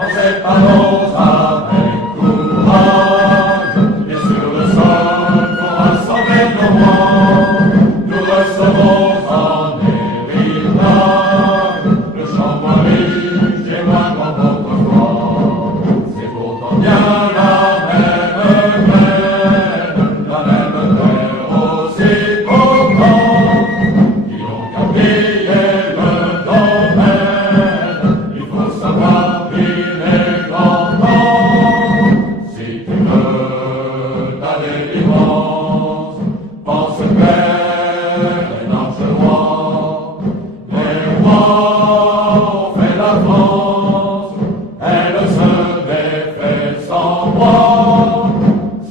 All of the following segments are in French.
Français, parlons avec courage, et sur le sol pour rassembler nos rangs, nous recevrons en héritage le chant moins riche et moins grand d'autrefois. C'est pourtant bien la même terre aussi pourtant, qui ont gardé le domaine. Il faut savoir vivre grandement, si tu veux ta délivrance, pense clair et marche droit. Les rois ont fait la France, elle se défait sans moi.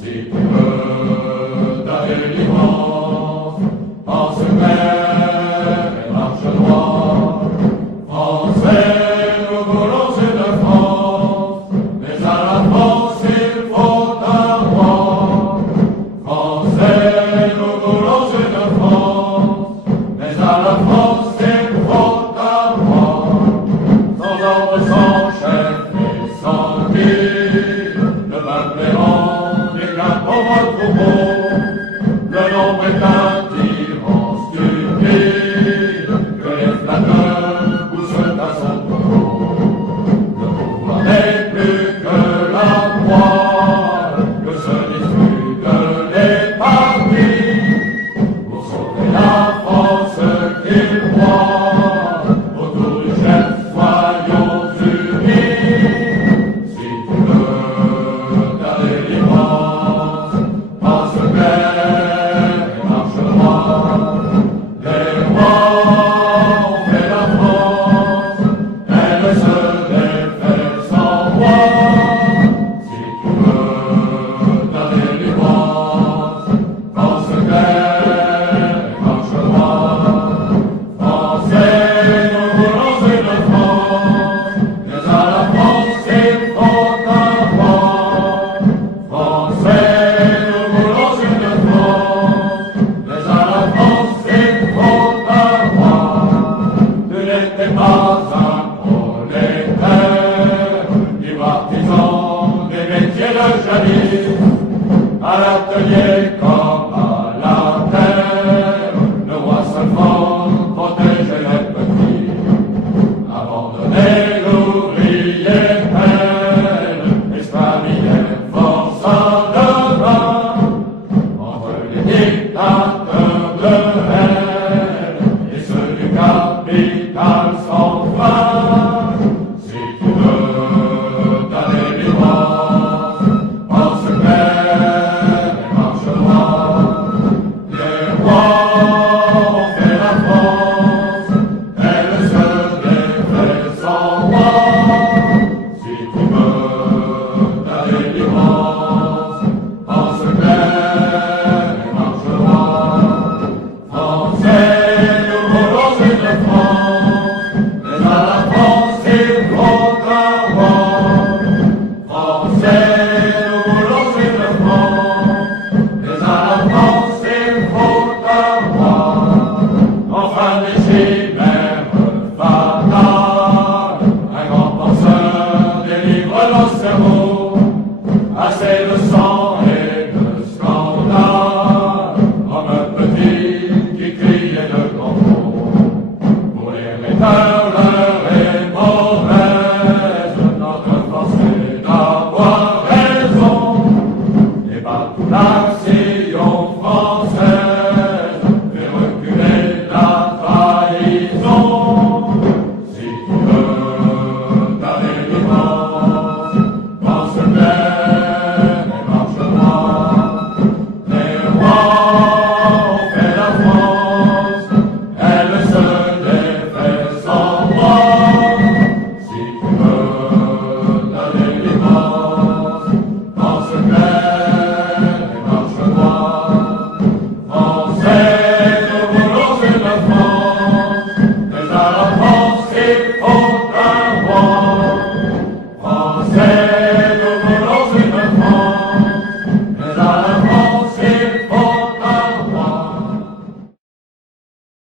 Si tu veux ta délivrance, pense clair et marche droit. Français, nous voulons une France, mais à la France il faut un roi. Français, nous voulons une France, mais à la France il faut un roi. Sans ordre, sans